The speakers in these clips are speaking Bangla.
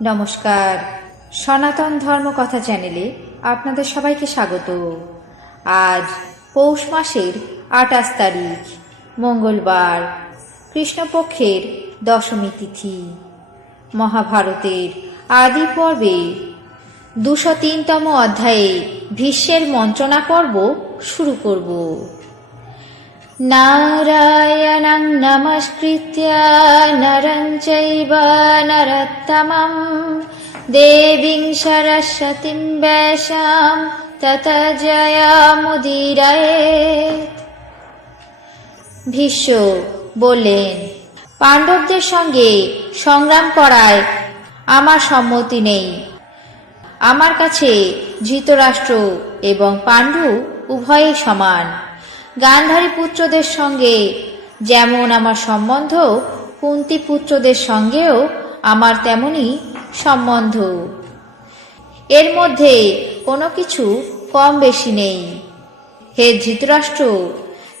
নমস্কার, সনাতন ধর্ম কথা চ্যানেলে আপনাদের সবাইকে স্বাগত। আজ পৌষ মাসের 28 তারিখ মঙ্গলবার, কৃষ্ণপক্ষের দশমী তিথি। মহাভারতের আদি পর্বে 203তম অধ্যায়ে ভীষ্মের মন্ত্রণা পর্ব শুরু করব। নারায়ণং নমস্কৃত্য নরং চৈব নরোত্তমং দেবীং সরস্বতীং ব্যাসাং ততো জয়মুদীরয়েৎ। ভীষ্ম বললেন, পাণ্ডবদের সঙ্গে সংগ্রাম করায় আমার সম্মতি নেই। আমার কাছে ধৃতরাষ্ট্র এবং পাণ্ডু উভয়ই সমান। গান্ধারী পুত্রদের সঙ্গে যেমন আমার সম্বন্ধ, কুন্তী পুত্রদের সঙ্গেও আমার তেমনি সম্বন্ধ। এর মধ্যে কোনো কিছু কম বেশি নেই। হে ধৃতরাষ্ট্র,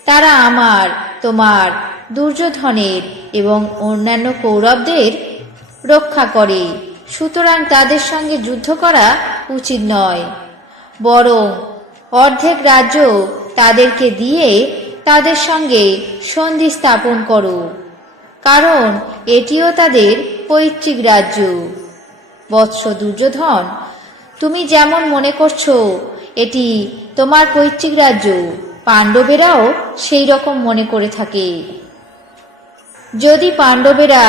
তারা আমার, তোমার, দুর্যোধনের এবং অন্যান্য কৌরবদের রক্ষা করে, সুতরাং তাদের সঙ্গে যুদ্ধ করা উচিত নয়। বরং অর্ধেক রাজ্য তাদেরকে দিয়ে তাদের সঙ্গে সন্ধি স্থাপন করো, কারণ এটিও তাদের পৈতৃক রাজ্য। বৎস দুর্যোধন, তুমি যেমন মনে করছো এটি তোমার পৈতৃক রাজ্য, পাণ্ডবেরাও সেই রকম মনে করে থাকে। যদি পাণ্ডবেরা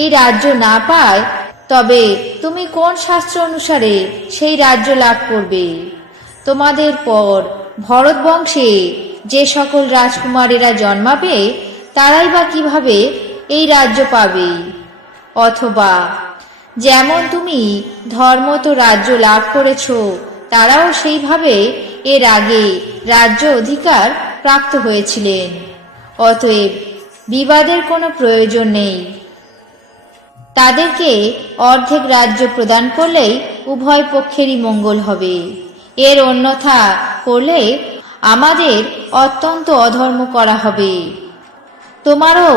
এই রাজ্য না পায়, তবে তুমি কোন শাস্ত্র অনুসারে সেই রাজ্য লাভ করবে? তোমাদের পর ভরত বংশে যে সকল রাজকুমারেরা জন্মাবে, তারাই বা কিভাবে এই রাজ্য পাবে? অথবা যেমন তুমি ধর্মত রাজ্য লাভ করেছ, তারাও সেইভাবে এর আগে রাজ্য অধিকার প্রাপ্ত হয়েছিলেন। অতএব বিবাদের কোনো প্রয়োজন নেই। তাদেরকে অর্ধেক রাজ্য প্রদান করলেই উভয় পক্ষেরই মঙ্গল হবে। এর অন্যথা করলে আমাদের অত্যন্ত অধর্ম করা হবে। তোমারও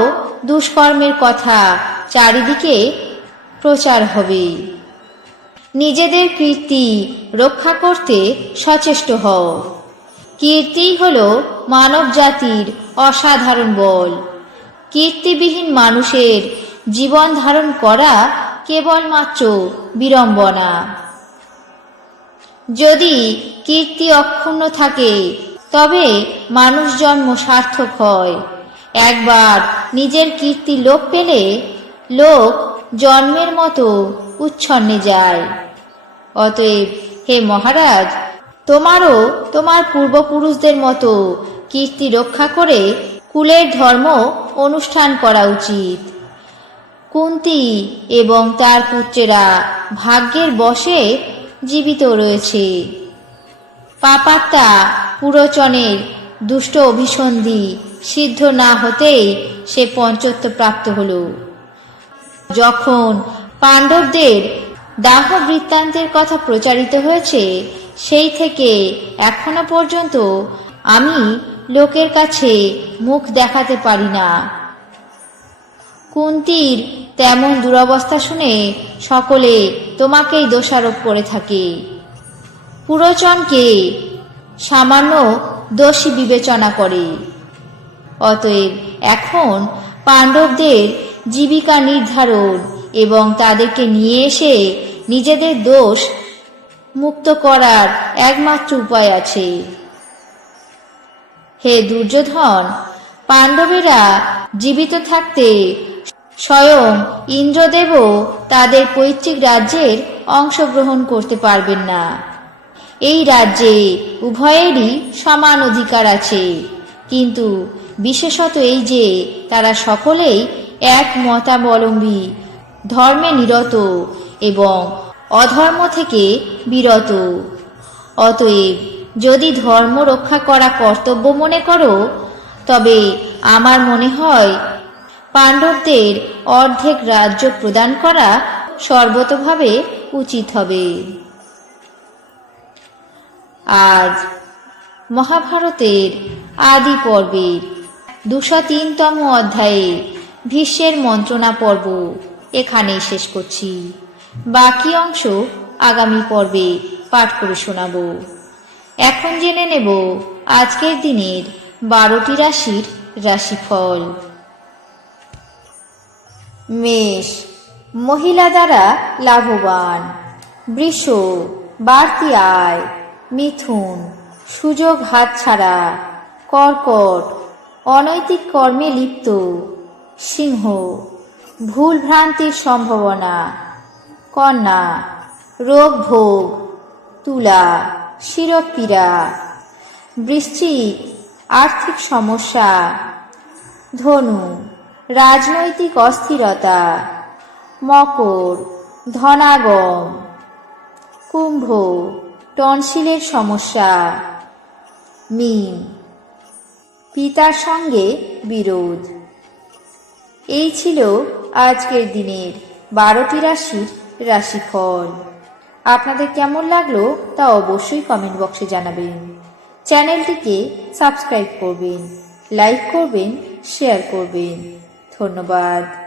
দুষ্কর্মের কথা চারিদিকে প্রচার হবে। নিজেদের কীর্তি রক্ষা করতে সচেষ্ট হও। কীর্তিই হল মানব জাতির অসাধারণ বল। কীর্তিবিহীন মানুষের জীবন ধারণ করা কেবলমাত্র বিড়ম্বনা। যদি কীর্তি অক্ষুণ্ণ থাকে, তবে মানুষ জন্ম সার্থক হয়। একবার নিজের কীর্তি লোপ পেলে লোক জন্মের মতো উচ্ছন্নে যায়। অতএব হে মহারাজ, তোমারও তোমার পূর্বপুরুষদের মতো কীর্তি রক্ষা করে কুলের ধর্ম অনুষ্ঠান করা উচিত। কুন্তী এবং তার পুত্রেরা ভাগ্যের বশে জীবিত রয়েছে। পাপাত্মা পুরোচনের দুষ্ট অভিসন্ধি সিদ্ধ না হতেই সে পঞ্চত্ব প্রাপ্ত হল। যখন পাণ্ডবদের দাহ বৃত্তান্তের কথা প্রচারিত হয়েছে, সেই থেকে এখনো পর্যন্ত আমি লোকের কাছে মুখ দেখাতে পারি না। কুন্তীর তেমন দুরবস্থা শুনে সকলে তোমাকেই দোষারোপ করে থাকে। পুরোচনকে সামান্য দোষী বিবেচনা করে। অতএব এখন পাণ্ডবদের জীবিকা নির্ধারণ এবং তাদেরকে নিয়ে এসে নিজেদের দোষ মুক্ত করার একমাত্র উপায় আছে। হে দুর্যোধন, পাণ্ডবেরা জীবিত থাকতে স্বয়ং ইন্দ্রদেবও তাদের পৈতৃক রাজ্যের অংশগ্রহণ করতে পারবেন না। এই রাজ্যে উভয়েরই সমান অধিকার আছে, কিন্তু বিশেষত এই যে তারা সকলেই এক মতাবলম্বী, ধর্মে নিরত এবং অধর্ম থেকে বিরত। অতএব যদি ধর্ম রক্ষা করা কর্তব্য মনে করো, তবে আমার মনে হয় পাণ্ডবদের অর্ধেক রাজ্য প্রদান করা সর্বতোভাবে উচিত হবে। আজ মহাভারতের আদি পর্বের 203তম অধ্যায়ে ভীষ্মের মন্ত্রণা পর্ব এখানেই শেষ করছি। বাকি অংশ আগামী পর্বে পাঠ করে শোনাবো। এখন জেনে নেব আজকের দিনের 12টি রাশির রাশিফল। মেষ, মহিলা দ্বারা লাভবান। বৃষ, বাড়তি আয়। মিথুন, সুযোগ হাতছাড়া। কর্কট, অনৈতিক কর্মে লিপ্ত। সিংহ, ভুল ভ্রান্তির সম্ভাবনা। কন্যা, রোগ ভোগ। তুলা, শিরপীড়া। বৃশ্চিক, আর্থিক সমস্যা। ধনু, রাজনৈতিক অস্থিরতা। মকর, ধনাগম। কুম্ভ, টনসিলের সমস্যা। মীন, পিতার সঙ্গে বিরোধ। এই ছিল আজকের দিনের 12টি রাশির রাশিফল। আপনাদের কেমন লাগলো তা অবশ্যই কমেন্ট বক্সে জানাবেন। চ্যানেলটিকে সাবস্ক্রাইব করবেন, লাইক করবেন, শেয়ার করবেন। ধন্যবাদ।